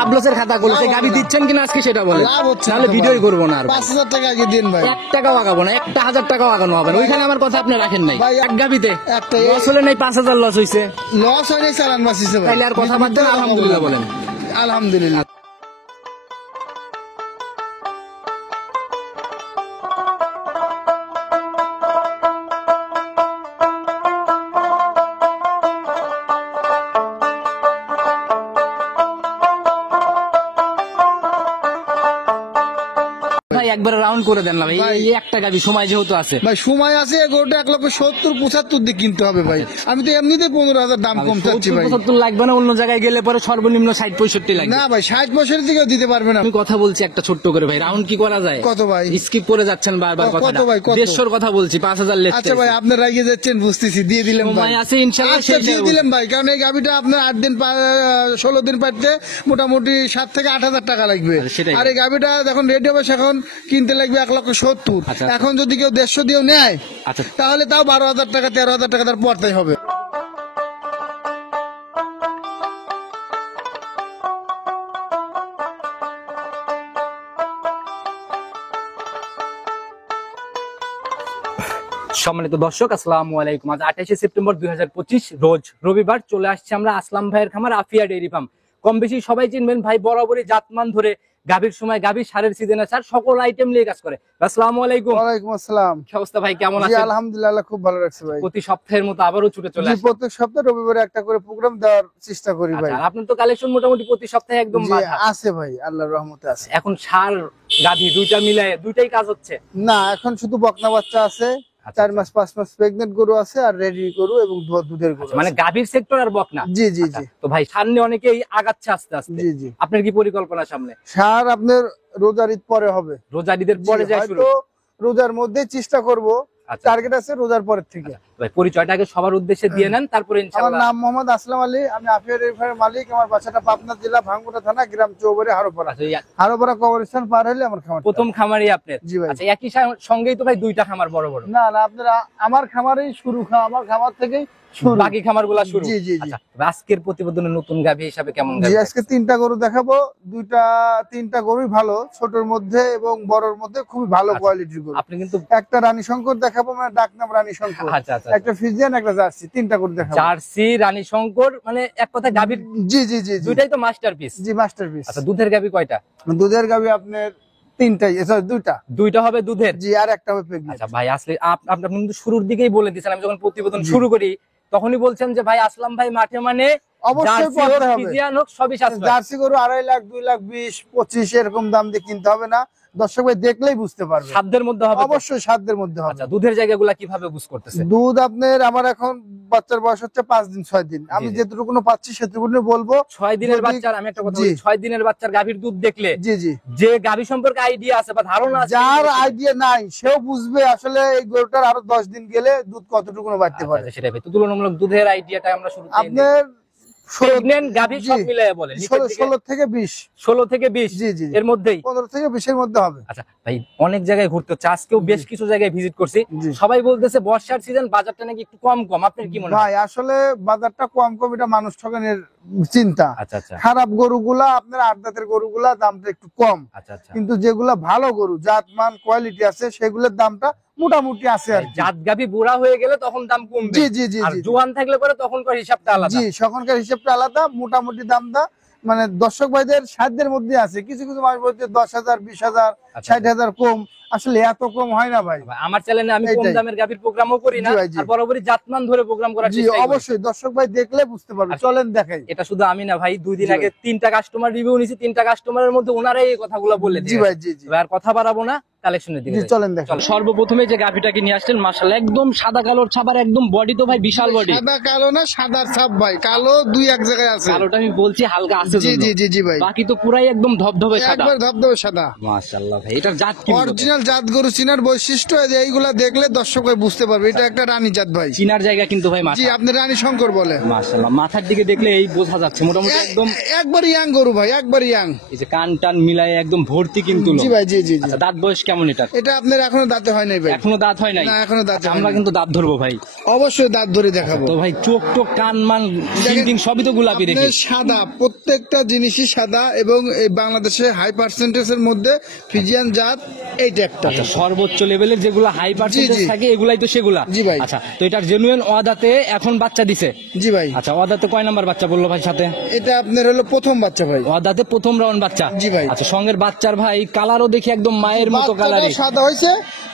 লাভ লসের খাতা করলো, সেই গাভি দিচ্ছেন কিনা আজকে সেটা বলে, তাহলে ভিডিওই করবো না। আর 5,000 টাকা আগে দিন ভাই। 1 টাকাও আগাবো না, 1,000 টাকাও আগানো হবে না। ওইখানে আমার কথা আপনি রাখেন নাই। ভাই, এক গাভিতে একটা লস হলে নাই, 5,000 লস হয়েছে, লস হয়নি, চালান বাঁচিছে ভাই। তাহলে আর কথা বাদ দেন, আলহামদুলিল্লাহ বলেন। আলহামদুলিল্লাহ। ভাই একবার রাউন্ড করে দেন না ভাই, এই একটা গাভি সময় যেহেতু আছে। ভাই সময় আছে, গরুটা 1,70,75 দিয়ে কিনতে হবে ভাই। আমি তো এমনিতে 15,000 দাম কম চাচ্ছি ভাই। 70 লাগবে না, অন্য জায়গায় গেলে পরে সর্বনিম্ন 60-65 লাগবে। না ভাই, 60 দিকেও দিতে পারবে না। আমি কথা বলছি একটা ছোট্ট করে ভাই, রাউন্ড কি করা যায়? কত ভাই? স্কিপ করে যাচ্ছেন বারবার কত কথা। ভাই, কত? 150 কথা বলছি, 5,000 লেখতে। আচ্ছা ভাই, আপনার রাগিয়ে যাচ্ছেন বুঝতেছি, দিয়ে দিলাম ভাই। সময় আছে ইনশাআল্লাহ, আচ্ছা দিয়ে দিলাম ভাই, কারণ এই গাভিটা আপনার 8 দিন 16 দিন পাইতে মোটামুটি 7 থেকে 8,000 টাকা লাগবে। সেটাই। আর এই গাভিটা যখন রেডি হবে এখন কিনতে লাগবে 1,70,000। আচ্ছা। এখন যদি কেউ 150 দিয়েও নেয় আচ্ছা, তাহলে তাও 12,000 টাকা 13,000 টাকা তার পড়তেই হবে। সম্মানিত দর্শক, আসসালামু আলাইকুম। আজ 28শে সেপ্টেম্বর 2025 রোজ রবিবার চলে আসছে আমরা আসলাম ভাইয়ের খামার আফিয়া ডেইরি ফার্ম। কম বেশি সবাই চিনবেন ভাই, বরাবরই জাতমান ধরে গাভীর সময় গাভীর সারের সিজনে সার সকল আইটেম নিয়ে কাজ করে। আসসালামু আলাইকুম। ওয়ালাইকুম আসসালাম। কি অবস্থা ভাই, কেমন জি আছেন? আলহামদুলিল্লাহ, খুব ভালো লাগছে ভাই। প্রতি সপ্তাহের মতো আবারও ছুটে চলে জি, আসে। প্রত্যেক সপ্তাহে রবিবারে একটা করে প্রোগ্রাম দেওয়ার চেষ্টা করি ভাই। আচ্ছা, আপনার তো কালেকশন মোটামুটি প্রতি সপ্তাহে একদম জি বাঁধা। আছে ভাই, আল্লাহর রহমতে আছে। এখন সার গাভী দুইটা মিলায় দুইটাই কাজ হচ্ছে না, এখন শুধু বকনা বাচ্চা আছে, আচ্ছা, 4 মাস 5 মাস প্রেগনেন্ট গরু আছে, আর রেডি গরু এবং দুধের গরু মানে আছে। গাভীর সেক্টর আর বকনা। জি জি আচ্ছা, জি তো ভাই সামনে অনেকেই আগাচ্ছে আস্তে আস্তে। জি জি। আপনার কি পরিকল্পনা সামনে? সার আপনার রোজার ঈদ পরে হবে। রোজার ঈদের পরে যায় শুরু? হয়তো রোজার মধ্যে চেষ্টা করব, আচ্ছা, টার্গেট আছে রোজার পরের থেকে। ভাই পরিচয়টা আগে সবার উদ্দেশ্যে দিয়ে নেন, তারপরে আমার ইনশাআল্লাহ। নাম মোহাম্মদ আসলাম আলী, আমি আফিয়া ডেইরি ফার্মের মালিক। আমার বাসাটা পাবনা জেলা ভাঙ্গুড়া থানা, গ্রাম চৌবাড়ি, হারোপাড়া। আচ্ছা, হারোপাড়া কবরস্থান পার হলে আমার খামার। প্রথম খামারই আপনার? জি ভাই। আচ্ছা, একই সঙ্গেই তো ভাই দুইটা খামার বড় বড়? না না, আপনারা আমার খামারেই শুরু, আমার খামার থেকেই শুরু, বাকি খামারগুলো শুরু? জি জি জি। আচ্ছা, আজকের প্রতিবেদনে নতুন গাভী হিসাবে কেমন জি, গাভী? আজকে 3টা গরু দেখাবো। 3টা গরুই ভালো, ছোটর মধ্যে এবং বড়র মধ্যে খুবই ভালো কোয়ালিটির গরু। আপনি কিন্তু একটা রানী শঙ্কর দেখাবো, মানে ডাক নাম রানী শঙ্কর। আচ্ছা আচ্ছা, একটা ফিজিয়ান, একটা জার্সি, 3টা গরু দেখাবো। জার্সি, রানী শঙ্কর, মানে এক কথায় গাভীর জি জি জি জি। দুইটাই তো মাস্টারপিস। জি মাস্টারপিস। আচ্ছা, দুধের গাভী কয়টা? দুধের গাভী আপনার 3টাই, সরি 2টা। দুইটা হবে দুধের? জি, আর একটা হবে প্রেগন্যান্ট। আচ্ছা ভাই, আসলে আপনি কিন্তু শুরুর দিকেই বলে দিয়েছেন, আমি যখন প্রতিবেদন শুরু করি তখনই বলছেন যে ভাই আসলাম ভাই মাঠে মানে অবশ্যই জার্সি হোক, পড়তে হবে। ফ্রিজিয়ান হোক, সবই সাশ্রয়। জার্সি গরু 2.5 লাখ 2 লাখ 20 25 এরকম দাম দিয়ে কিনতে হবে না, দর্শক ভাই দেখলেই বুঝতে পারবে। সাধ্যের মধ্যে হবে তো? অবশ্যই সাধ্যের মধ্যে হবে। আচ্ছা, দুধের জায়গাগুলো কিভাবে বুঝ করতেছে? দুধ আপনার, আমার এখন বাচ্চার বয়স হচ্ছে 5 দিন 6 দিন। আমি জি, জি। যেটুকু পাচ্ছি সেটুকু বলবো। 6 দিনের যদি- বাচ্চার, আমি একটা কথা জি। বলি, 6 দিনের বাচ্চার গাভীর দুধ দেখলে জি জি, যে গাভী সম্পর্কে আইডিয়া আছে বা ধারণা আছে, যার আইডিয়া নাই সেও বুঝবে আসলে এই গরুটার আরো 10 দিন গেলে দুধ কতটুকু বাড়তে পারে। আচ্ছা, সেটাই ভাই। তো তুলনামূলক দুধের আইডিয়াটা আমরা শুরুতে আপনার প্রেগন্যান্ট গাভী সব মিলাইয়া বলেন 16 থেকে 20। 16 থেকে 20 জি জি, এর মধ্যেই? 15 থেকে 20 এর মধ্যে হবে। আচ্ছা ভাই, অনেক জায়গায় ঘুরতে হচ্ছে, আজকেও বেশ কিছু জায়গায় ভিজিট করছি, জি। সবাই বলতেছে বর্ষার সিজন বাজারটা নাকি একটু কম কম। আপনার কি মনে হয়? ভাই আসলে বাজারটা কম কম, এটা মানুষ ঠকানোর চিন্তা। আচ্ছা আচ্ছা খারাপ গরুগুলা আপনার 8 দাঁতের গরুগুলা দামটা একটু কম, আচ্ছা আচ্ছা। কিন্তু যেগুলা ভালো গরু, জাতমান কোয়ালিটি আছে, সেগুলোর দামটা মোটামুটি আছে আর কি। জাত গাভী বুড়া হয়ে গেলে তখন দাম কমবে, জি জি জি আর জি জোয়ান থাকলে পরে তখনকার হিসাবটা আলাদা। জি, সখনকার হিসেবটা আলাদা। মোটামুটি দামটা মানে দর্শক ভাইদের সাধ্যের মধ্যে আছে। কিছু কিছু মানুষ বলছে 10,000 20,000 আচ্ছা। 60,000 কম, আসলে এত কম হয় না ভাই। আমার চ্যানেলে আমি কম এইটাই। দামের গাভীর প্রোগ্রামও করি না, জি ভাই, জি। আর বরাবরই জাতমান ধরে প্রোগ্রাম করার জি চেষ্টা করি। অবশ্যই, দর্শক ভাই দেখলে বুঝতে পারবে। আচ্ছা। চলেন দেখাই। এটা শুধু আমি না ভাই, 2 দিন জি আগে 3টা কাস্টমার রিভিউ নিছি, 3টা কাস্টমারের মধ্যে ওনারাই এই কথাগুলো বলে জি দিয়েছে। ভাই, জি জি আর কথা বাড়াবো না, কালেকশনের দিকে জি, যাই। চলেন দেখাই। চল, সর্বপ্রথমে যে গাভীটাকে নিয়ে আসলেন, মাশাআল্লাহ একদম সাদা কালোর ছাপার, একদম বডি তো ভাই বিশাল বডি। সাদা কালো না, সাদার ছাপ ভাই, কালো 2-1 জায়গায় আছে। কালোটা আমি বলছি হালকা আছে জি জন্য। জি জি জি ভাই, বাকি তো পুরাই একদম ধবধবে সাদা। একবার ধবধবে সাদা। মাশাআল্লাহ ভাই, এটার জাত কি? অরিজিনাল জাত গরু চিনার বৈশিষ্ট্য যে এইগুলা দেখলে দর্শক ভাই বুঝতে পারবে এটা একটা রানী জাত ভাই। চিনার জায়গা কিন্তু ভাই জি, মাথা। আপনি রানী শঙ্কর বলে। মাশাআল্লাহ, মাথার দিকে দেখলে এই বোঝা যাচ্ছে মোটামুটি একদম একবার ইয়াং গরু ভাই, একবার ইয়াং। এই যে কান টান মিলায় একদম ভর্তি কিন্তু লোম। জি ভাই, জি জি জি। আচ্ছা, দাঁত বয়স কেমন এটা? এটা আপনার এখনো দাঁতে হয় নাই ভাই। এখনো দাঁত হয় নাই? না, এখনো দাঁত আচ্ছা, হয় আমরা নাই। কিন্তু দাঁত ধরবো ভাই। অবশ্যই দাঁত ধরে দেখাবো। তো ভাই চোখ টোক কান মান সিং সবই তো গোলাপি দেখি। আপনার সাদা, প্রত্যেকটা জিনিসই সাদা, এবং এই বাংলাদেশে হাই পার্সেন্টেজের মধ্যে ফ্রিজিয়ান জাত এইটা একটা। আচ্ছা, সর্বোচ্চ লেভেলের যেগুলো হাই পার্সেন্টেজ জি। থাকে এগুলাই তো সেগুলা। জি ভাই। আচ্ছা, তো এটার জেনুইন অদাতে এখন বাচ্চা দিছে? জি ভাই। আচ্ছা, অদাতে কয় নাম্বার বাচ্চা বললো ভাই সাথে? এটা আপনার হলো প্রথম বাচ্চা ভাই। অদাতে প্রথম রাউন্ড বাচ্চা? জি ভাই। আচ্ছা, সঙ্গের বাচ্চার ভাই কালারও দেখি একদম মায়ের মতো বাচ্চাটা কালারই। সাদা হয়েছে,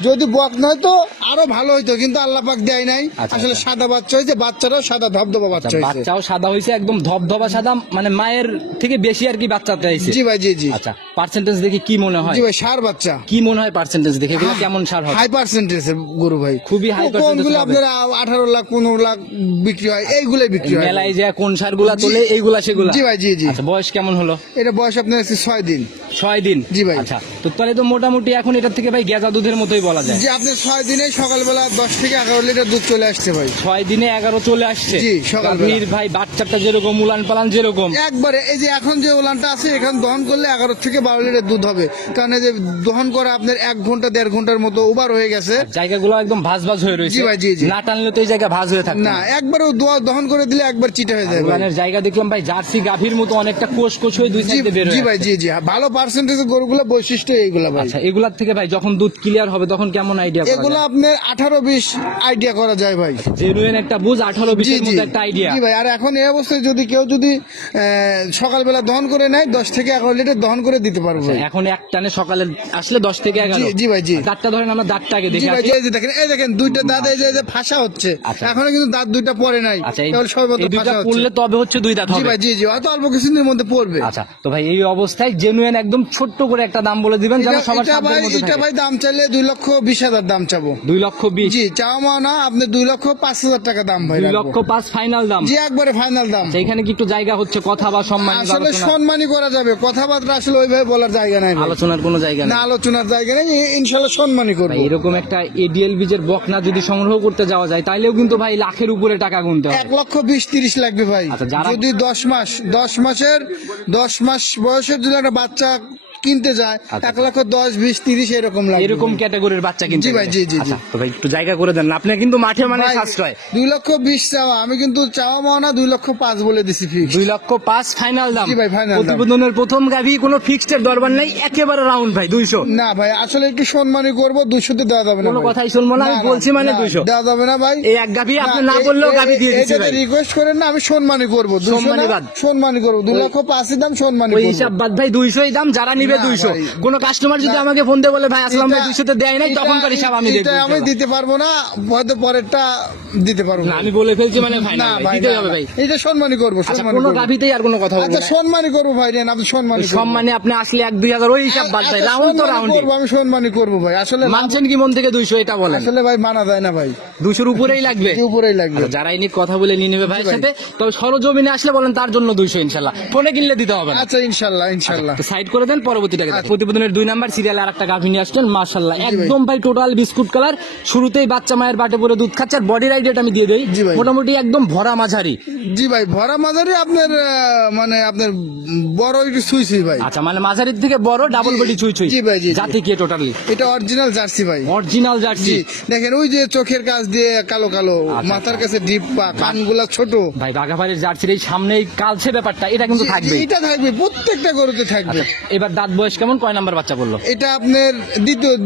যদি বক না হয়তো আরো ভালো হইতো, কিন্তু আল্লাহ পাক দেয় নাই। আচ্ছা, আসলে আচ্ছা। সাদা বাচ্চা হয়েছে, বাচ্চাটাও সাদা ধবধবা বাচ্চা হয়েছে। বাচ্চাও সাদা হয়েছে, একদম ধবধবা সাদা, মানে মায়ের থেকে বেশি আর কি বাচ্চা চাইছে। জি ভাই, জি জি। আচ্ছা, পার্সেন্টেজ দেখে কি মনে হয়? জি ভাই, সার বাচ্চা। কি মনে হয় পার্সেন্টেজ দেখে এগুলো কেমন সার হবে? হাই পার্সেন্টেজের গরু ভাই, খুবই high percentage কোনগুলো হবে। আপনার 18 লাখ 15 লাখ বিক্রি হয়, এইগুলাই বিক্রি হয়। মেলায় যে কোন সারগুলা তোলে এইগুলা সেগুলা? জি ভাই, জি জি। আচ্ছা, বয়স কেমন হলো? এটা বয়স আপনার 6 দিন। 6 দিন? জি ভাই। আচ্ছা, তো তাহলে তো মোটামুটি এখন এটার থেকে ভাই গেজা দুধের মতোই বলা যায়। যে আপনার 6 দিনে সকালবেলা 10 থেকে 11 লিটার দুধ চলে আসছে ভাই। 6 দিনে 11 চলে আসছে? জি, সকালবেলা। গাভীর ভাই বাচ্চাটা যেরকম উলান পালান যেরকম। একবারে এই যে এখন যে ওলানটা আছে, এখন দহন করলে 11 থেকে 12 লিটার দুধ হবে, কারণ এই যে দহন করা আপনার 1 ঘন্টা 1.5 ঘন্টার মতো ওভার হয়ে গেছে। জায়গাগুলো একদম ভাঁজ ভাঁজ হয়ে রয়েছে। জি ভাই, জি জি। না টানলে তো এই জায়গা ভাঁজ হয়ে থাকে না, একবারে দহন করে দিলে একবার চিটে হয়ে যায় ভাই। উলানের জায়গা দেখলাম ভাই জার্সি গাভীর মতো অনেকটা কোষ কোষ হয়ে দুই জি সাইডে বের জি হয়ে ভাই, আছে। জি জি। ভালো পার্সেন্টেজের গরুগুলো বৈশিষ্ট্য এইগুলা ভাই। আচ্ছা, এগুলার থেকে ভাই যখন দুধ ক্লিয়ার হবে তখন কেমন আইডিয়া করা এগুলো যায়? আপনার 18-20 আইডিয়া করা যায় ভাই। জেনুইন একটা বুঝ 18-20 এর মধ্যে একটা আইডিয়া। জি ভাই। আর এখন এই অবস্থায় যদি কেউ সকালবেলা দহন করে নেয় 10 থেকে 11 লিটার দহন করে দিতে পারবো ভাই। এখন এক টানে সকালে আসলে 10 থেকে 11। জি ভাই, জি। দাঁতটা ধরেন আমরা দাঁতটা আগে জি দেখে ভাই, আসি। এই যে দেখেন, এই দেখেন দুইটা দাঁত, এই যে ফাঁসা হচ্ছে, আচ্ছা। এখনো কিন্তু দাঁত দুইটা পড়ে নাই, আচ্ছা, কেবল সবেমাত্র এই দুইটা ফাঁসা হচ্ছে। পড়লে তবে হচ্ছে দুই দাঁত জি হবে। ভাই, জি জি। হয়তো অল্প কিছুদিনের মধ্যে পড়বে। আচ্ছা, তো ভাই এই অবস্থায় জেনুইন একদম ছোট্ট করে একটা দাম বলে দিবেন যেন সবার এটা সাধ্যের ভাই, মধ্যে এটা থাকে। ভাই দাম চাইলে 2,20,000 দাম চাবো। 2,20,000? জি, চাওয়া মাওনা আপনি 2,05,000 টাকা দাম ভাই রাখবো। 2,05,000 ফাইনাল দাম? জি, একবারে ফাইনাল দাম। আচ্ছা, এখানে কি একটু জায়গা হচ্ছে কথা বা সম্মান আসলে সম্মানই করা যাবে, কথাবার্তা আসলে ওইভাবে বলার জায়গা নাই ভাই। আলোচনার কোনো জায়গা না, নেই? আলোচনার জায়গা নেই, ইনশাল্লাহ সম্মানই ভাই, করবো। এরকম একটা এডিএল বীজের বকনা যদি সংগ্রহ করতে যাওয়া যায় তাইলেও কিন্তু ভাই লাখের উপরে টাকা গুনতে হবে। 1,20,30 লাগবে ভাই। আচ্ছা, যারা- যদি 10 মাস বয়সের যদি একটা বাচ্চা কিনতে যায়, আচ্ছা। 1,10,20,30 এরকম লাগবে। এরকম ক্যাটাগরির বাচ্চা কিন্তু? জি ভাই, জি জি জি। আচ্ছা, তো ভাই একটু জায়গা করে দেন না, আপনি কিন্তু মাঠে মানে ভাই, সাশ্রয়। 2,20,000 চাওয়া, আমি কিন্তু চাওয়া মাওনা 2,05,000 বলে দিছি ফিক্স। 2,05,000 ফাইনাল দাম? জি ভাই, final দাম। প্রতিবেদনের প্রথম গাভি কোনো ফিক্সড এর দরবার নাই, একেবারে রাউন্ড ভাই 200? না ভাই, আসলে একটু সম্মানই করবো, 200 তে দেওয়া যাবে না কোনো ভাই। কথাই শুনবো না, আমি বলছি মানে 200 দেওয়া যাবে না ভাই। এই এক গাভি আপনি না বললেও গাভি দিয়ে দিচ্ছি ভাই। রিকোয়েস্ট করেন না, আমি সম্মানই করবো, 200 সম্মানী না, বাদ। সম্মানই করবো, 2,05,000 দাম সম্মানই ওই করবো। হিসাব বাদ ভাই, 200 দাম, যারা নিবে না 200। ভাই। কোন কাস্টমার যদি না। আমাকে ফোন দিয়ে বলে ভাই আসলাম ভাই এটা- 200 তে দেয় নাই, তখনকার হিসাব আমি এটা দেখবো। আমি ইনশাআল্লাহ। দিতে পারবো না, হয়তো পরেরটা দিতে পারবো না, আমি বলে ফেলছি মানে না ফাইনাল ভাই, দিতে না, হবে না। ভাই। এটা সম্মানই করবো, আচ্ছা, সম্মানই কোনো করবো। গাভিতেই আর কোনো কথা বলবো আচ্ছা, না। সম্মানই করবো ভাই, নেন আপনি সম্মানই করবো। সম্মানে আপনি আসলে 1-2,000 ওই হিসাব বাদ ভাই, আচ্ছা, রাউন্ড তো সম্মানই রাউন্ড। করবো, আমি সম্মানই করবো ভাই। আসলে মানছেন কি মন থেকে 200 এটা বলেন? আসলে ভাই মানা যায় না ভাই, 200 উপরেই লাগবে? এর উপরেই লাগবে। আচ্ছা, যারা ইনি কথা বলে নিয়ে নেবে ভাইয়ের ভাই। সাথে, তবে সরজমিনে আসলে বলেন তার জন্য 200 ইনশাল্লাহ, ফোনে কিনলে দিতে হবে না। আচ্ছা, ইনশাল্লাহ ইনশাল্লাহ। সাইড করে দেন, পরবর্তীটাকে দেন। আচ্ছা। প্রতিবেদনের 2 নাম্বার সিরিয়ালে আর একটা গাভী নিয়ে আসছেন, মাশাআল্লাহ জি ভাই। একদম ভাই টোটাল বিস্কুট কালার, শুরুতেই বাচ্চা মায়ের বাটে পরে দুধ খাচ্ছে। আর বডি রাইডেট আমি দিয়ে দেই, জি ভাই। মোটামুটি একদম ভরা মাঝারি। জি ভাই, ভরা মাঝারি আপনার মানে আপনার বড় একটু সুই ভাই। আচ্ছা, মানে মাঝারির থেকে বড়, ডাবল জি, বডি চুই চুই। জি ভাই, জি, জি। জাতি কি টোটালি? এটা অরিজিনাল জার্সি ভাই। Original jersey? জি, দেখেন ওই যে চোখের কাছ দিয়ে কালো কালো, আচ্ছা, মাথার কাছে ডিপ পা, কানগুলা ছোট। ভাই বাঘাবাড়ির জার্সির এই সামনেই কালছে ব্যাপারটা, এটা কিন্তু জি, থাকবে। এটা থাকবে, প্রত্যেকটা গরুতে থাকবে। এবার দাঁত বয়স কেমন, কয় নাম্বার বাচ্চা বললো? এটা আপনার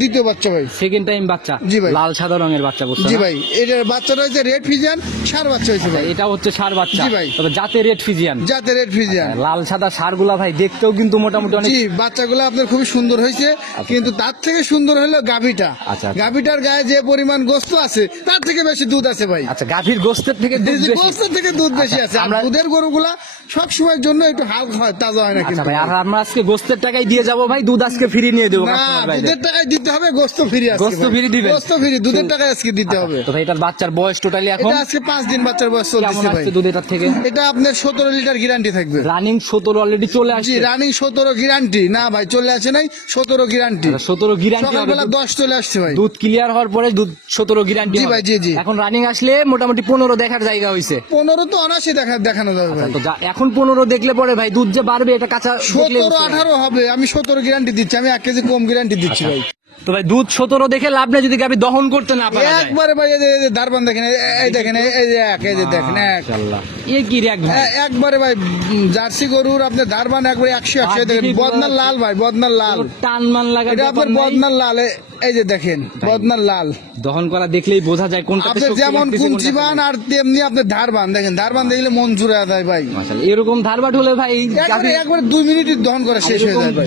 দ্বিতীয় বাচ্চা ভাই। সেকেন্ড টাইম বাচ্চা? জি ভাই। লাল সাদা রঙের বাচ্চা বলছো? জি ভাই, এটার বাচ্চাটা হচ্ছে রেড ফিজিয়ান, সার বাচ্চা হয়েছে ভাই। এটা হচ্ছে সার বাচ্চা? জি ভাই। তবে জাতে রেড ফিজিয়ান? যাতে রেড ফিজিয়ান। লাল সাদা সারগুলা ভাই দেখতেও কিন্তু মোটামুটি অনেক। জি, বাচ্চাগুলো আপনার খুবই সুন্দর হয়েছে, কিন্তু তার থেকে সুন্দর হলো গাভীটা। আচ্ছা। গাভীটার গায়ে যে পরিমাণ গোস্ত আছে তার থেকে বেশি দুধ আছে ভাই। আচ্ছা, গাভীর গোস্তের থেকে দুধ বেশি? গোস্তের থেকে দুধ বেশি আচ্ছা, আছে। আর আমরা- দুধের গরুগুলা সব সময়ের জন্য একটু হালকা হয়, তাজা হয় না আচ্ছা কিন্তু। ভাই, আর আমরা আজকে গোস্তের টাকাই দিয়ে যাবো ভাই, দুধ আজকে ফ্রি নিয়ে দেবো না, কাস্টমার ভাইদের। দুধের টাকায় দিতে হবে, গোস্ত ফ্রি আছে। গোস্ত free দিবেন? গোস্ত ফ্রি, দুধের টাকায় আজকে দিতে হবে। তো ভাই এটার বাচ্চার বয়স টোটালি এখন এটা আজকে 5 দিন বাচ্চার বয়স কেমন চলতেছে ভাই। আসছে দুধ এটার থেকে? এটা আপনার 17 লিটার গ্যারান্টি থাকবে। রানিং 17 অলরেডি চলে জি, আসছে? রানিং 17 গ্যারান্টি না ভাই, চলে আসে নাই, 17 গ্যারান্টি। 17 গ্যারান্টি? সকালবেলা 10 চলে আসছে ভাই। দুধ ক্লিয়ার হওয়ার পরে দুধ 17 গ্যারান্টি? জি ভাই, জি, জি। এখন রানিং আসলে মোটামুটি 15 দেখার জায়গা হয়েছে? 15 তো অনায়াসে দেখানো যাবে ভাই। তো এখন 15 দেখলে পরে ভাই দুধ যে বাড়বে এটা কাঁচা দেখলে 17-18 হবে, আমি 17 গ্যারান্টি দিচ্ছি, আমি 1 কেজি কম গ্যারান্টি দিচ্ছি ভাই। তো ভাই দুধ 17 দেখে লাভ নেই যদি গাভী দহন করতে না পারে। একবারে ভাই এই যে ধারবান দেখেন, এই দেখেন, এই যে এক, এই যে দেখেন এক, মাশাআল্লাহ এ কি রে এক ভাই, একবারে ভাই জার্সি গরুর আপনার ধারবান একবারে 100 দেখেন, বদনার লাল ভাই, বদনার লাল, টান মান লাগা এটা আপনার বদনার লাল, এই যে দেখেন বদনার লাল। দহন করা দেখলেই বোঝা যায় কোনটা আপনি যেমন কুঞ্চিবান আর তেমনি আপনি ধারবান দেখেন, ধারবান দেখলে মন জুড়ে যায় ভাই। মাশাআল্লাহ এরকম ধারবাট হলে ভাই একবারে 2 মিনিটে দহন করা শেষ হয়ে যায় ভাই।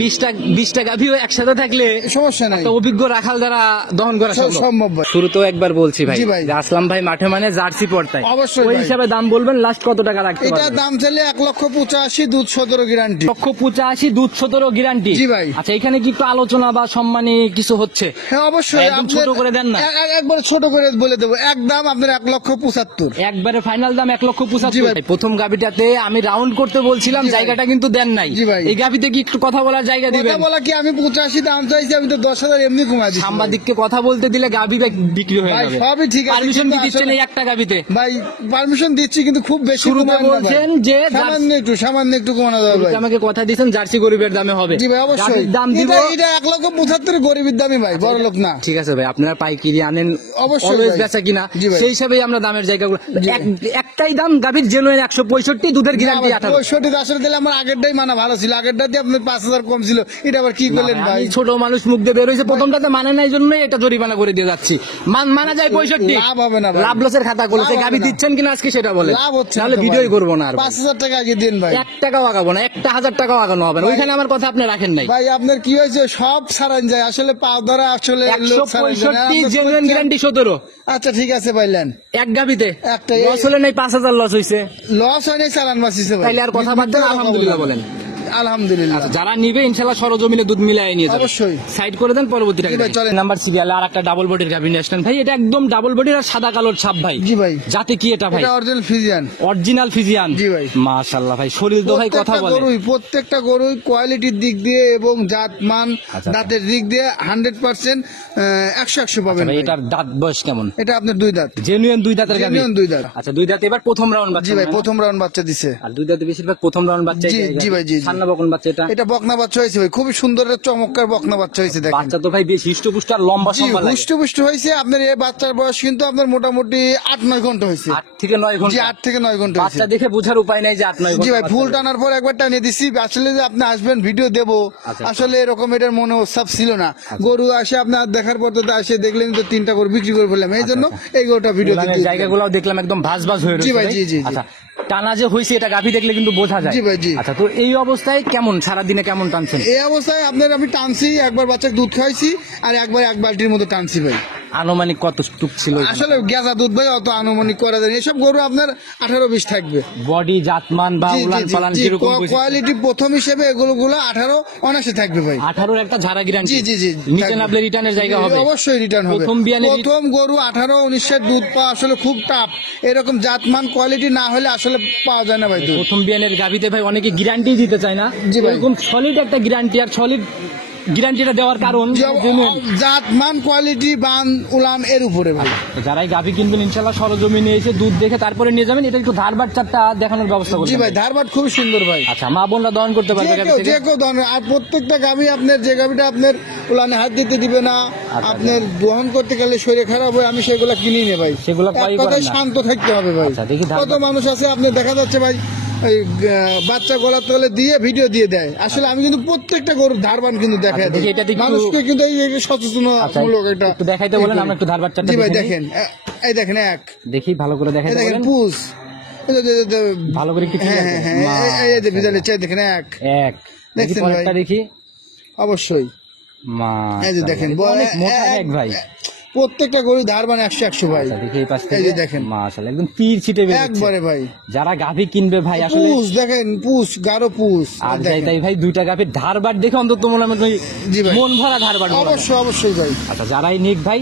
20টা গাভীও একসাথে থাকলে সমস্যা নাই, একটা অভিজ্ঞ রাখাল দ্বারা দহন করা সম্ভব ভাই। শুরুতেও একবার বলছি ভাই, জি ভাই। যে আসলাম ভাই মাঠে মানে জার্সি পড়তায়, অবশ্যই ওই ভাই। হিসাবে দাম বলবেন, লাস্ট কত টাকা রাখতে এটা পারবেন? দাম চাইলে 1,85,000, দুধ 17 গ্যারান্টি। 1,85,000 দুধ 17 গ্যারান্টি। জি ভাই। আচ্ছা এখানে কি একটু আলোচনা বা সম্মানী কিছু হচ্ছে? হ্যাঁ অবশ্যই, একদম ছোট করে দেন না। একবার ছোট করে বলে দেবো, একদম আপনার 1,75,000। একবারে ফাইনাল দাম জি 1,75,000। ভাই। প্রথম গাবিটাতে আমি রাউন্ড করতে বলছিলাম, জি ভাই। জায়গাটা কিন্তু দেন নাই। জি ভাই। এই গাবিতে কি একটু কথা বলার জায়গা দিবেন? কথা বলা কি, আমি 85 দাম চাইছি, আমি তো 10,000 এমনি কমাই দিচ্ছি। সাংবাদিককে কথা বলতে দিলে গাবি বিক্রি হয়ে ভাই যাবে। সবই ঠিক আছে, পারমিশন কিন্তু কি দিচ্ছেন আসলে- এই একটা গাবিতে? ভাই পারমিশন দিচ্ছি, কিন্তু খুব বেশি শুরুতে কমানো না ভাই। বলছেন যে সামান্য একটু কমানো যাবে ভাই। আমাকে কথা দিয়েছেন জার্সি গরিবের দামে হবে। জি ভাই অবশ্যই, গাভীর দাম দিব। এটা 1,75,000 গরিবের দামই ভাই, বড় লোক না। ঠিক আছে ভাই, আপনারা পাইকারি আনেন অবশ্যই অলওয়েজ ভাই। বেচা কিনা, জি ভাই। সেই হিসাবেই আমরা দামের জায়গাগুলো জি ভাই। একটাই দাম গাভীর জেনুইন 165, দুধের গ্যারান্টি 18। 65 আসলে দিলে আমার আগেরটাই মানা ভালো ছিল, আগেরটাতে আপনার 5,000 কম ছিল, এটা আবার কি করলেন ভাই? আমি ছোট মানুষ মুখ দিয়ে বের হয়েছে, প্রথমটাতে মানে নাই জন্যই এটা জরিমানা করে দিয়ে যাচ্ছি। মানা যায় 65, লাভ হবে না ভাই। লাভ লসের খাতা করলে লাভ হবে গাভী না। দিচ্ছেন কিনা আজকে সেটা বলেন, লাভ হচ্ছে না তাহলে তো ভিডিওই ভাই। করবো না আর। 5,000 টাকা আগে দিন ভাই। 1 টাকাও আগাবো না, 1,000 টাকাও আগানো হবে না, ওইখানে আমার কথা আপনি রাখেন নাই। ভাই আপনার কি হয়েছে, সব সারান যায় আসলে, পাও ধরা আসলে লোক সারান যায় না। 165 জেনুইন গ্যারান্টি 17। আচ্ছা ঠিক আছে ভাইলেন, এক গাবিতে একটা লস হলে নাই 5,000 লস হয়েছে, লস হয়নি, চালান বাঁচিছে ভাই। তাইলে আর কথা বাদ দেন, আলহামদুলিল্লাহ বলেন। আলহামদুলিল্লাহ। যারা নিবে ইনশাআল্লাহ সরজমিনে দুধ মিলাই নিয়ে যাবে। অবশ্যই। সাইড করে দেন, পরবর্তী জি ভাই, চলেন। নাম্বার সিরিয়ালে আর একটা ডাবল বডির গাভী নিয়ে আসলেন ভাই। এটা একদম ডাবল বডির আর সাদা কালোর ছাপ ভাই। জি ভাই। জাতে কি এটা ভাই? এটা অরিজিনাল ফিজিয়ান। অরিজিনাল ফিজিয়ান। জি ভাই। মাশাআল্লাহ ভাই, শরীর তো ভাই কথা বলে। প্রত্যেকটা গরুই কোয়ালিটির দিক দিয়ে এবং জাত মান আচ্ছা। দাঁতের দিক দিয়ে 100% 100 পাবেন ভাই ভাই। এটার দাঁত বয়স কেমন? এটা আপনার 2 দাঁত। জেনুইন 2 দাঁতের গাভী। Genuine 2 দাঁত। আচ্ছা 2 দাঁত এবার প্রথম রাউন্ড বাচ্চা। জি ভাই, না? প্রথম রাউন্ড বাচ্চা দিছে। আর 2 দাঁতে বেশিরভাগ প্রথম রাউন্ড বাচ্চা। জি, জি ভাই, জি, জি। সান্না বকন বাচ্চা এটা। এটা বকনা বাচ্চা হয়েছে ভাই, খুবই সুন্দর চমৎকার বকনা বাচ্চা হয়েছে দেখেন। বাচ্চা তো ভাই বেশ হিষ্টপুষ্ট আর লম্বা জি, সম্ভব লাগে। হুষ্টপুষ্ট হয়েছে। আপনার এই বাচ্চার বয়স কিন্তু আপনার মোটামুটি 8-9 ঘন্টা হয়েছে। 8 থেকে 9 জি, ঘন্টা। 8 থেকে 9 ঘন্টা হয়েছে। বাচ্চা দেখে বোঝার উপায় নাই যে 8-9 ঘন্টা। জি ভাই, ফুল বাচ্চা। টানার পর একবার টানিয়ে দিছি। আসলে যে আপনি আসবেন ভিডিও দেবো, আচ্ছা। আসলে এরকম এটার মনে উৎসাহ ছিল না। গরু আসে আপনার দেখার পর তো আসে দেখলেন তো 3টা গরু বিক্রি করে ফেললাম, এই জন্য এই গরুটা ভিডিও উলানের জায়গাগুলো দেখলাম একদম ভাঁজ ভাঁজ হয়ে রয়েছে। জি ভাই, ভাই। জি, জি, জি। আচ্ছা টানা যে হয়েছে এটা গাভী দেখলে কিন্তু বোঝা যায়। জি ভাই, জি। আচ্ছা তো এই অবস্থায় কেমন সারাদিনে কেমন টানছেন? এই অবস্থায় আপনার আমি টানছি, একবার বাচ্চাকে দুধ খাইছি আর একবার 1 বালতির মতো টানছি ভাই। আনুমানিক কত টুক ছিল? আসলে গেজা দুধ ভাই অত আনুমানিক করা যায় না। এসব গরু আপনার 18-20 থাকবে। বডি জাতমান বা জি, জি, উলান জি, পালান জি, কিরকম? কোয়ালিটি প্রথম হিসেবে এগুলো 18 অনাসে থাকবে ভাই। 18 একটা ঝাড়া গ্যারান্টি। জি, জি, জি, নিচে থাকবে। নামলে রিটার্নের জায়গা হবে। অবশ্যই রিটার্ন হবে। প্রথম বিয়ানে প্রথম গরু 18-19 দুধ পাওয়া আসলে খুব টাফ। এরকম জাতমান কোয়ালিটি না হলে আসলে পাওয়া যায় না ভাই দুধ। প্রথম বিয়ানের গাভীতে ভাই অনেকে গ্যারান্টি দিতে চায় না। জি ভাই। এরকম সলিড একটা গ্যারান্টি, আর সলিড গ্যারান্টিটা দেওয়ার কারণ জাতমান কোয়ালিটি বান উলান এর উপরে ভাই। যারাই গাভী কিনবেন ইনশাআল্লাহ সরজমিনে এসে দুধ দেখে তারপরে নিয়ে যাবেন। এটা একটু ধারবাট চারটা দেখানোর ব্যবস্থা করবেন। জি ভাই, ধারবাট খুবই সুন্দর ভাই। আচ্ছা মা বোনরা দহন করতে পারবে গাভী থেকে? যে কেউ ধরনের। আর প্রত্যেকটা গাভী আপনার, যে গাভীটা আপনার উলানে হাত দিতে দিবে না, আপনার দহন করতে গেলে শরীর খারাপ হয়, আমি সেগুলা কিনি নে ভাই। সেগুলা এক ক্রয় কথায় করেন না? শান্ত থাকতে হবে ভাই। আচ্ছা, দেখি কত ধারবাট। মানুষ আছে আপনি দেখা যাচ্ছে ভাই ওই বাচ্চা গলার তলে দিয়ে ভিডিও দিয়ে দেয়। আসলে আমি কিন্তু প্রত্যেকটা গরুর ধারবান কিন্তু দেখাই আচ্ছা, দেখি দিই এটাতে একটু- মানুষকে, কিন্তু এই আচ্ছা, সচেতনমূলক এটা একটু দেখাইতে বলেন, আমরা একটু ধারবাট চারটা জি ভাই দেখে নিই। দেখেন, এই দেখেন এক, দেখি ভালো করে এই দেখাইতে দেখেন বলেন। পুষ, ভালো করে কি হ্যাঁ হ্যাঁ হ্যাঁ, এই যে বিদালে চাই দেখেন এক, এক দেখি দেখছেন পরেরটা ভাই? দেখি। অবশ্যই মা এই যে দেখেন অনেক মোটা এক ভাই। প্রত্যেকটা গরু ধারবান 100 ভাই। আচ্ছা, দেখি এই পাশ এই থেকে। যে দেখেন মাশাআল্লাহ একদম তীর ছিটে বের একবারে ভাই। যারা গাভী কিনবে ভাই আসলে পুষ দেখেন, পুষ গাঢ় পুষ আর যাই দেখেন। তাই ভাই 2টা গাভীর ধারবাট দেখে অন্তত মনে হয় জি ভাই। মন ভরা ধারবাট বলা যায়। অবশ্যই অবশ্যই ভাই। আচ্ছা যারাই নিক ভাই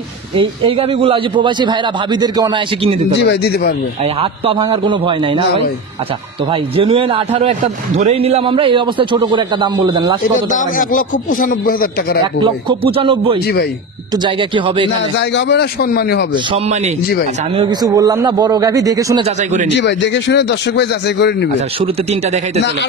এই গাভীগুলো যে প্রবাসী ভাইরা ভাবিদেরকে অনায়াসে কিনে দিতে জি পারে। ভাই, দিতে পারবে। এই হাত পা ভাঙার কোনো ভয় নাই না না ভাই? ভাই। আচ্ছা তো ভাই জেনুইন 18 একটা ধরেই নিলাম আমরা। এই অবস্থায় ছোট করে একটা দাম বলে দেন, লাস্ট কত এটার টাকা দাম রাখবেন? 1,95,000 টাকা রাখবো ভাই। 1,95,000। জি ভাই। একটু জায়গা কি হবে না এখানে? জায়গা হবে না, সম্মানী হবে। সম্মানী। জি ভাই। আচ্ছা, আমিও কিছু বললাম না, বড় গাভী দেখে শুনে যাচাই করে নি। জি ভাই, দেখে শুনে দর্শক ভাই যাচাই করে নিবে। আচ্ছা, শুরুতে তিনটা দেখাইতে না চলো।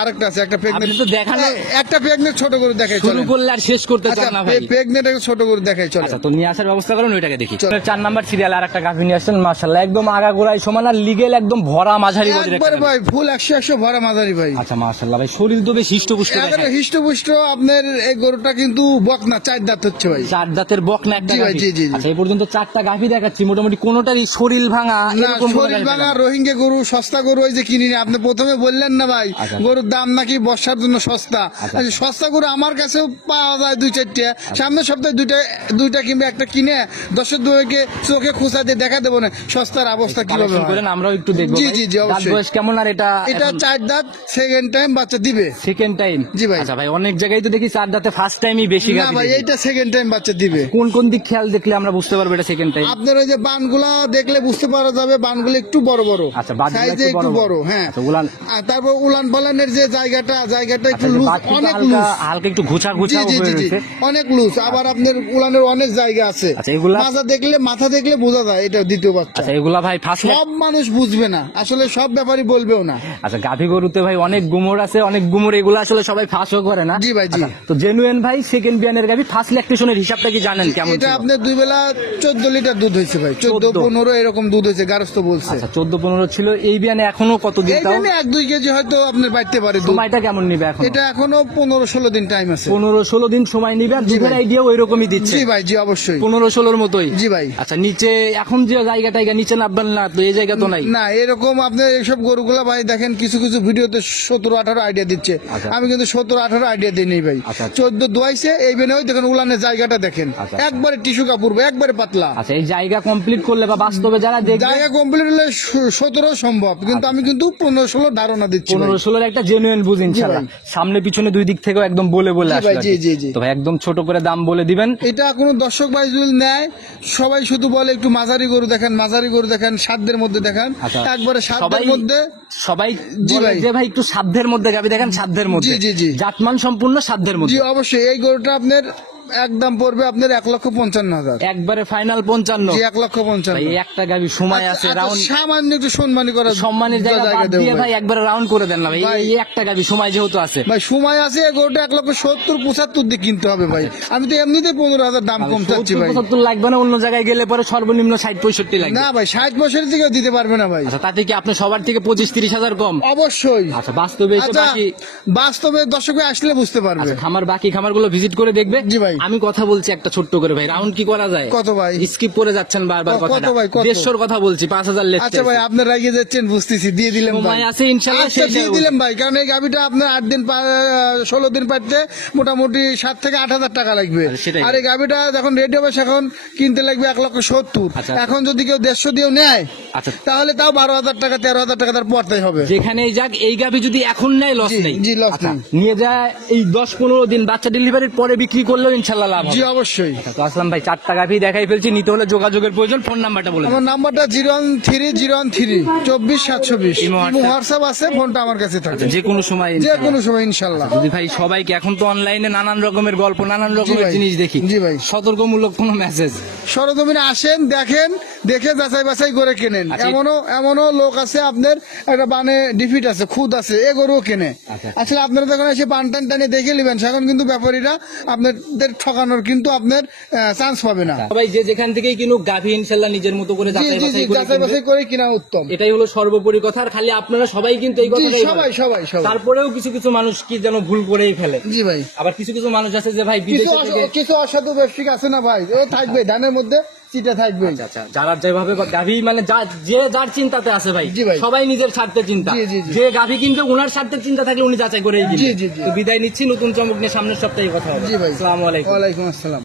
আরেকটা আছে, একটা প্রেগনেন্ট। আপনি তো দেখানো- একটা প্রেগনেন্ট ছোট করে দেখাই শুরু চলেন। করলে আর শেষ করতে আচ্ছা চান না ভাই। প্রেগনেন্ট ছোট করে দেখাই চলে। আচ্ছা, তো নিয়ে আসার ব্যবস্থা করেন, ওইটাকে দেখি। চল। 4 নাম্বার সিরিয়াল আর একটা গাভী নিয়ে আসছেন, মাশাআল্লাহ একদম আগাগোড়াই সমান আর লিগেল একদম ভরা মাঝারি গদির একটা একবার গাভী। ভাই ফুল 100 ভরা মাঝারি ভাই। আচ্ছা, মাশাআল্লাহ ভাই, শরীর তো বেশ হিষ্টপুষ্ট একেবারে দেখায়। হিষ্টপুষ্ট। আপনার এই গরুটা কিন্তু বকনা, 4 দাঁত হচ্ছে ভাই। 4 দাঁতের বকনা একটা জি ভাই, গাভী। জি, জি, জি। আচ্ছা, এই পর্যন্ত 4টা গাভী দেখাচ্ছি, মোটামুটি কোনোটারই শরীর ভাঙা না এরকম কোনো শরীর গাভী ভাঙা পেলাম না। রোহিঙ্গা গরু, সস্তা গরু ওই যে কিনি না। আপনি প্রথমে বললেন না ভাই আচ্ছা। গরুর দাম নাকি বর্ষার জন্য সস্তা। আচ্ছা। আচ্ছা, সস্তা গরু আমার কাছেও পাওয়া যায় 2-4টা। সামনের সপ্তাহে দুইটা কিংবা একটা কিনে দর্শক দুয়েকে চোখে খুঁচা দিয়ে দেখা দেবো না সস্তার অবস্থা কিভাবে কালেকশন হয়। করেন, আমরাও একটু দেখবো। জি, ভাই। জি, জি, দাঁত অবশ্যই। বয়স কেমন আর এটা? এটা 4 দাঁত, সেকেন্ড টাইম বাচ্চা দিবে। Second time? জি ভাই। আচ্ছা ভাই, অনেক জায়গায় তো দেখি 4 দাঁতে ফার্স্ট টাইমই বেশি না গাভী ভাই, দেখি। এইটা সেকেন্ড টাইম বাচ্চা দিবে। কোন কোন দিক খেয়াল দেখলে আমরা বুঝতে পারবো এটা সেকেন্ড টাইম? আপনার ওই যে বানগুলা দেখলে বুঝতে পারা যাবে, বানগুলো একটু বড় বড়। আচ্ছা, বানগুলো সাইজে একটু একটু বড় বড়, হ্যাঁ। আচ্ছা, উলান। আর তারপর উলান পালানের যে জায়গাটা একটু আচ্ছা, লুজ, বাকি তো অনেক হালকা লুজ। হালকা একটু ঘুচা জি ঘুচা জি হয়ে জি জি, রয়েছে। অনেক লুজ। আবার আপনার উলানের অনেক জায়গা আছে। আচ্ছা, এগুলা? মাথা দেখলে বোঝা যায় এটা দ্বিতীয় বাচ্চা। আচ্ছা, এগুলা ভাই ফার্স্ট। সব মানুষ বুঝবে না, আসলে সব ব্যাপারই বলবেও না। আচ্ছা, গাভী গরুতে ভাই অনেক গুমর আছে, অনেক গুমর, এগুলো আসলে সবাই ফাঁসও করে না। জি ভাই, জি। আচ্ছা, তো জেনুইন ভাই সেকেন্ড বিয়ানের গাভী ফার্স্ট ল্যাকটেশনের হিসাবটা কি জানেন কেমন এটা ছিল? আপনার 2 বেলা 14 লিটার দুধ হয়েছে ভাই, 14-15 এরকম দুধ হয়েছে, গারস্থ বলছে। আচ্ছা, 14-15 ছিল। এই বিয়ানে এখনো কত দিন এই তাও? জন্য 1-2 কেজি হয়তো আপনার বাড়তে পারে দুধ। সময়টা কেমন নিবে এখন? এটা এখনো 15-16 দিন টাইম আছে। 15-16 দিন সময় নিবে, আর জি দুধের ভাই। আইডিয়া ওই রকমই দিচ্ছে। জি ভাই, জি অবশ্যই। 15-16 মতোই। জি ভাই। আচ্ছা, নিচে এখন যে জায়গা টাইগা নিচে নামবেন না তো, এই জায়গা তো নাই। না এরকম আপনার এইসব গরুগুলা ভাই দেখেন কিছু ভিডিওতে 17-18 আইডিয়া দিচ্ছে। আচ্ছা। আমি কিন্তু 17-18 আইডিয়া দিই নেই ভাই। আচ্ছা। 14 দোয়াইছে। এই বেনে ওই দেখেন উলানের জায়গাটা দেখেন, আচ্ছা। একবারে টিস্যু কাপড় ভাই, একবারে পাতলা। আচ্ছা, এই জায়গা কমপ্লিট করলে বা বাস্তবে যারা দেখবে, জায়গা কমপ্লিট হলে 17 সম্ভব, কিন্তু আমি কিন্তু 15-16 ধারণা দিচ্ছি ভাই। 15-16 একটা জেনুইন বুঝ ইনশাআল্লাহ। সামনে পিছনে দুই দিক থেকেও একদম বলে জি আসবে ভাই, আর জি, কি। জি, জি। তো ভাই একদম ছোট করে দাম বলে দিবেন। এটা কোনো দর্শক ভাই যদি নেয়, সবাই শুধু বলে একটু মাঝারি গরু দেখেন, সাধ্যের মধ্যে দেখেন, আচ্ছা, একবারে সাধ্যের মধ্যে। সবাই জি বলে ভাই। যে ভাই একটু সাধ্যের মধ্যে গাবি দেখেন, সাধ্যের মধ্যে। জি, জি, জি। জাতমান সম্পূর্ণ সাধ্যের জি মধ্যে। অবশ্যই। এই গরুটা আপনার একদম পড়বে আপনার 1,55,000। একবারে ফাইনাল 55। জি ভাই 1,55,000। এই একটা গাবি সময় আছে, আচ্ছা, রাউন্ড সামান্য একটু সম্মানী করা, সম্মানের জায়গা বাদ দেবো দিয়ে ভাই একবারে রাউন্ড করে দেন না ভাই। ভাই। এই একটা গাবি সময় যেহেতু আছে। ভাই সময় আছে, এই গরুটা 1,70,75 দিয়ে কিনতে হবে ভাই। আমি তো এমনিতে 15,000 দাম কম চাচ্ছি ভাই। 70-75 লাগবে না, অন্য জায়গায় গেলে পরে সর্বনিম্ন 60-65 লাগবে। না ভাই, 60 বছরের দিকে দিতে পারবে না ভাই। আচ্ছা, তাতে কি আপনি সবার থেকে 25-30 হাজার কম? অবশ্যই। আচ্ছা, বাস্তবে এসে আচ্ছা, বাকি বাস্তবে দর্শক ভাই আসলে বুঝতে পারবে। আচ্ছা, বাকি খামারগুলো ভিজিট করে দেখবে। জি ভাই। আমি কথা বলছি একটা ছোট্ট করে ভাই, রাউন্ড কি করা যায়? কত ভাই? স্কিপ করে যাচ্ছেন বারবার কত কথাটা। ভাই, কত? 150 কথা বলছি, 5,000 লেখতে। আচ্ছা ভাই, আপনার রাগিয়ে যাচ্ছেন বুঝতেছি, দিয়ে দিলাম ভাই। সময় আছে ইনশাআল্লাহ, আচ্ছা, সেই দিয়ে হিসাবে দিলাম ভাই, কারণ এই গাভিটা আপনার 16 দিন পাচ্ছে, মোটামুটি 7 থেকে 8,000 টাকা লাগবে। আচ্ছা, সেটাই। আর এই গাভিটা যখন রেডি হবে এখন কিনতে লাগবে 1,70,000। আচ্ছা। এখন যদি কেউ 150 দিয়েও নেয়, আচ্ছা, তাহলে তাও 12,000 টাকা 13,000 টাকা তার পড়তেই হবে। যেখানেই যাক এই গাভি যদি এখন নেয় লস জি, নেই। জি, loss আচ্ছা, নেই। নিয়ে যায় এই 10-15 দিন বাচ্চা ডেলিভারির পরে বিক্রি করলেও ইনশাআল্লাহ লাভ জি হবে। অবশ্যই। আচ্ছা, তো আসলাম ভাই 4টা গাভি দেখাই ফেলছি, নিতে হলে যোগাযোগের প্রয়োজন। ফোন নাম্বারটা বলে দিন। আমার নাম্বারটা 013-013-24-720। ইমো হোয়াটসঅ্যাপ আছে, ফোনটা আমার কাছে থাকে, যে কোনো সময় যে কোনো সময় ইনশাল্লাহ। যদি ভাই সবাইকে এখন তো অনলাইনে নানান রকমের গল্প, নানান রকমের ভাই। জিনিস দেখি। জি ভাই। সতর্কমূলক কোনো মেসেজ? সরজমিনে আসেন, দেখে যাচাই বাছাই করে কেনেন। আচ্ছা। এমনও লোক আছে আপনার একটা বানে ডিফিট আছে, খুদ আছে, এ গরুও কেনে। আচ্ছা। আসলে আপনারা যখন এসে বান টান টানে দেখে নেবেন, সেখন কিন্তু ব্যাপারীরা আপনাদের ঠকানোর কিন্তু আপনার চান্স পাবে না। সবাই যে যেখান থেকেই কিনুক গাভি ইনশাআল্লাহ নিজের মতো করে জি যাচাই জি জি, বাছাই করে যাচাই কিনবে। বাছাই করে কিনা উত্তম। এটাই হলো সর্বোপরি কথা। আর খালি আপনারা সবাই কিন্তু এই জি, কথাটাই সবাই বলেন। সবাই সবাই। তারপরেও কিছু কিছু মানুষ কি যেন ভুল করেই ফেলে। জি ভাই। আবার কিছু কিছু মানুষ আছে যে ভাই বিদেশে থেকে কিছু অসাধু ব্যবসায়িক আছে না ভাই, ও থাকবে ধানের মধ্যে চিটা থাকবে। আচ্ছা, যারা যেভাবে গাভি মানে যে যার চিন্তাতে আছে ভাই, জি ভাই। সবাই নিজের স্বার্থে চিন্তা। জি, জি, জি। যে গাভি কিনবে উনার স্বার্থের চিন্তা থাকলে উনি যাচাই করেই কিনবে। জি, জি, জি। তো বিদায় নিচ্ছি, নতুন চমক নিয়ে সামনের সপ্তাহে কথা হবে। জি ভাই। আসসালামু আলাইকুম। ওয়ালাইকুম আসসালাম।